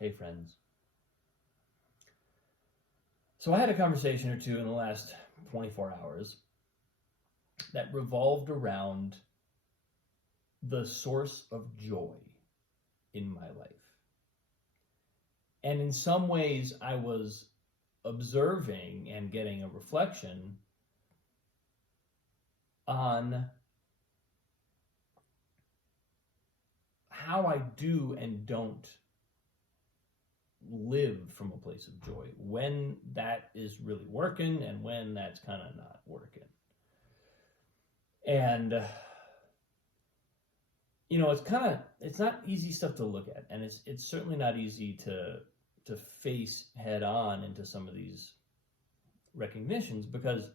Hey friends. So I had a conversation or two in the last 24 hours that revolved around the source of joy in my life. And in some ways I was observing and getting a reflection on how I do and don't live from a place of joy, when that is really working and when that's kind of not working. And it's not easy stuff to look at, and it's certainly not easy to face head on into some of these recognitions, because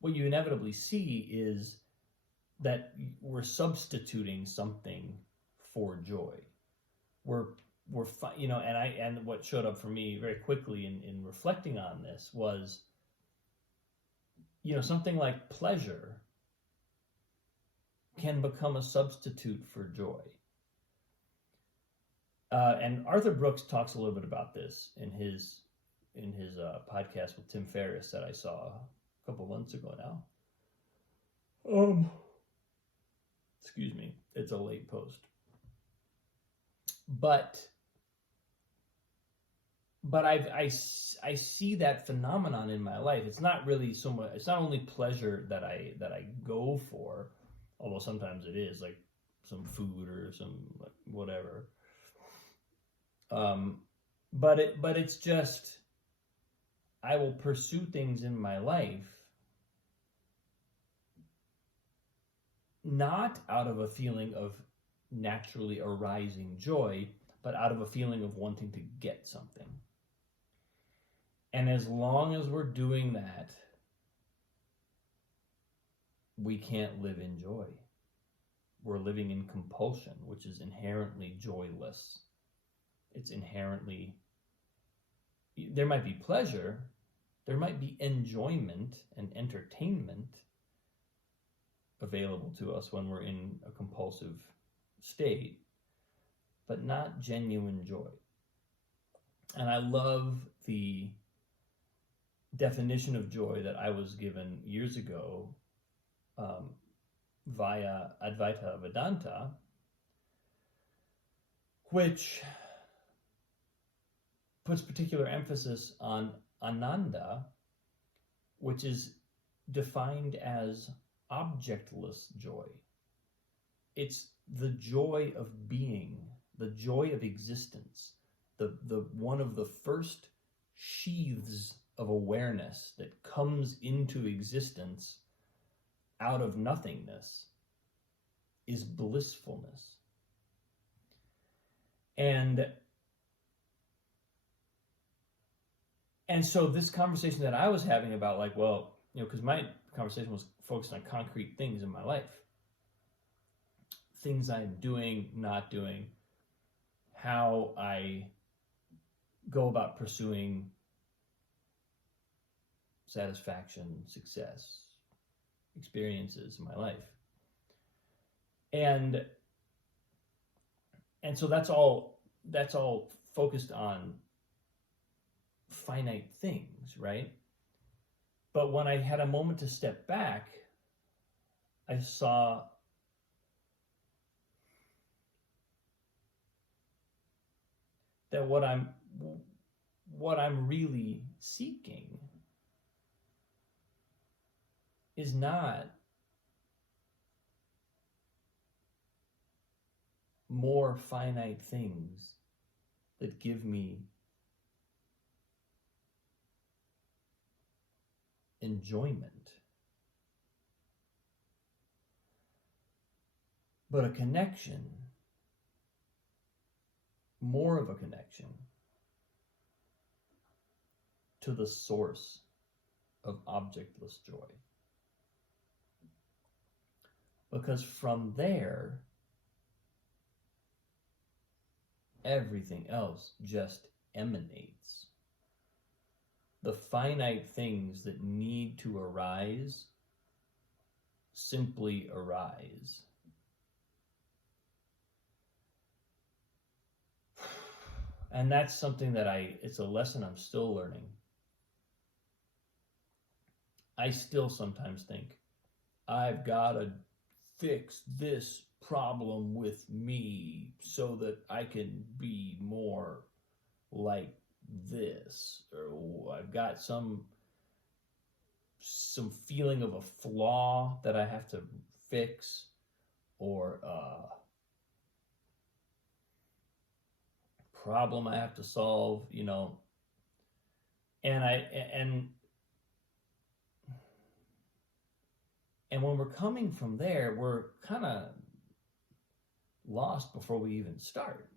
what you inevitably see is that we're substituting something for joy. And what showed up for me very quickly in reflecting on this was, something like pleasure can become a substitute for joy. And Arthur Brooks talks a little bit about this in his podcast with Tim Ferriss that I saw a couple months ago now. Excuse me, it's a late post. But I see that phenomenon in my life. It's not really so much. It's not only pleasure that I go for, although sometimes it is, like some food or some whatever. But it's just, I will pursue things in my life not out of a feeling of naturally arising joy, but out of a feeling of wanting to get something. And as long as we're doing that, we can't live in joy. We're living in compulsion, which is inherently joyless. It's inherently, there might be pleasure, there might be enjoyment and entertainment available to us when we're in a compulsive state, but not genuine joy. And I love the definition of joy that I was given years ago via Advaita Vedanta, which puts particular emphasis on Ananda, which is defined as objectless joy. It's the joy of being, the joy of existence, the one of the first sheaths of awareness that comes into existence out of nothingness is blissfulness. And so this conversation that I was having about, like, well, because my conversation was focused on concrete things in my life, things I'm doing, not doing, how I go about pursuing satisfaction, success, experiences in my life. And so that's all focused on finite things, right? But when I had a moment to step back, I saw that what I'm really seeking is not more finite things that give me enjoyment, but a connection, more of a connection to the source of objectless joy. Because from there, everything else just emanates. The finite things that need to arise simply arise. And that's something that it's a lesson I'm still learning. I still sometimes think, I've got to fix this problem with me so that I can be more like this, or I've got some feeling of a flaw that I have to fix, or a problem I have to solve, and when we're coming from there, we're kind of lost before we even start.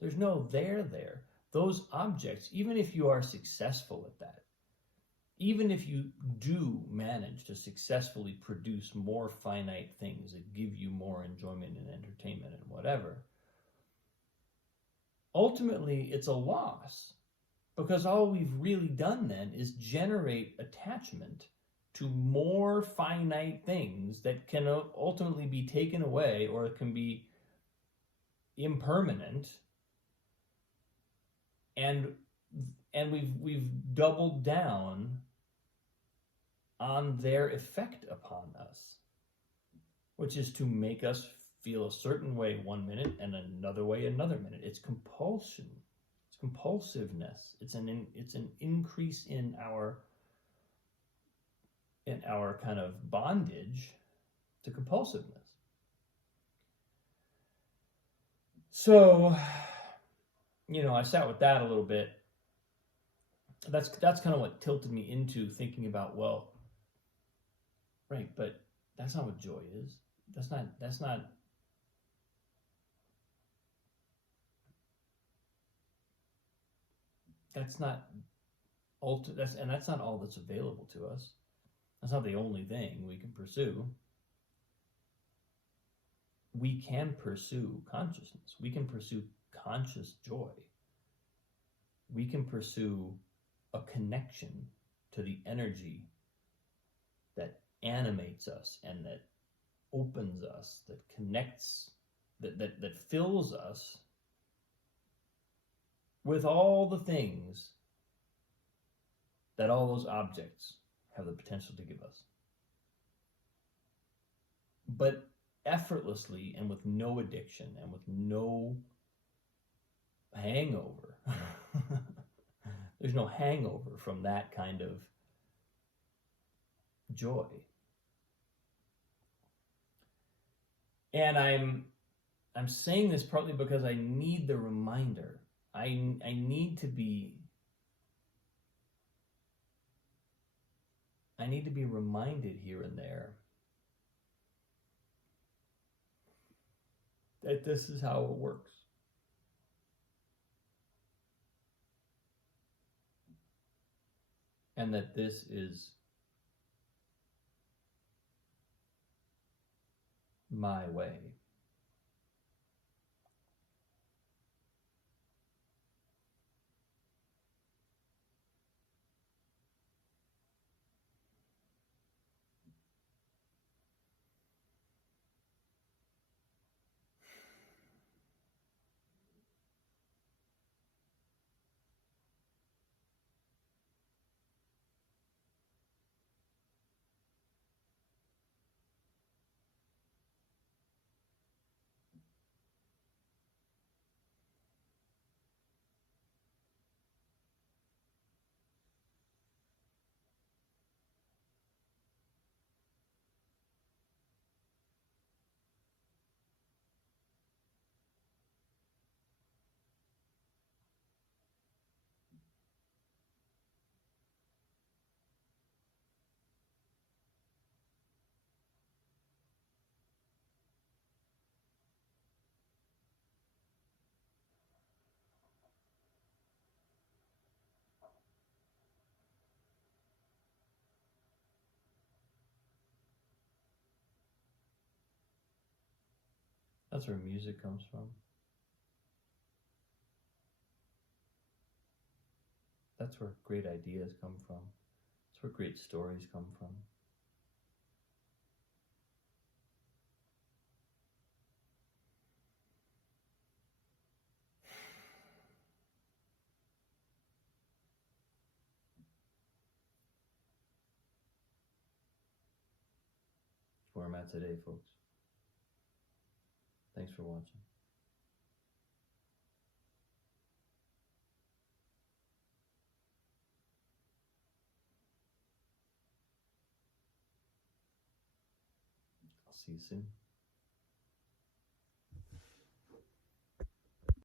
There's no there. Those objects, even if you are successful at that, even if you do manage to successfully produce more finite things that give you more enjoyment and entertainment and whatever, ultimately it's a loss, because all we've really done then is generate attachment to more finite things that can ultimately be taken away, or can be impermanent, and we've doubled down on their effect upon us, which is to make us feel a certain way 1 minute and another way another minute. It's compulsion. It's compulsiveness. It's an increase in our kind of bondage to compulsiveness. So, I sat with that a little bit. That's kind of what tilted me into thinking about, well, right, but that's not what joy is. That's not and that's not all that's available to us. That's not the only thing we can pursue. We can pursue consciousness. We can pursue conscious joy. We can pursue a connection to the energy that animates us and that opens us, that connects, that fills us with all the things that all those objects have the potential to give us. But effortlessly, and with no addiction, and with no hangover. There's no hangover from that kind of joy. And I'm saying this partly because I need the reminder. I need to be reminded here and there that this is how it works. And that this is my way. That's where music comes from. That's where great ideas come from. That's where great stories come from. where I'm at today, folks. Thanks for watching. I'll see you soon.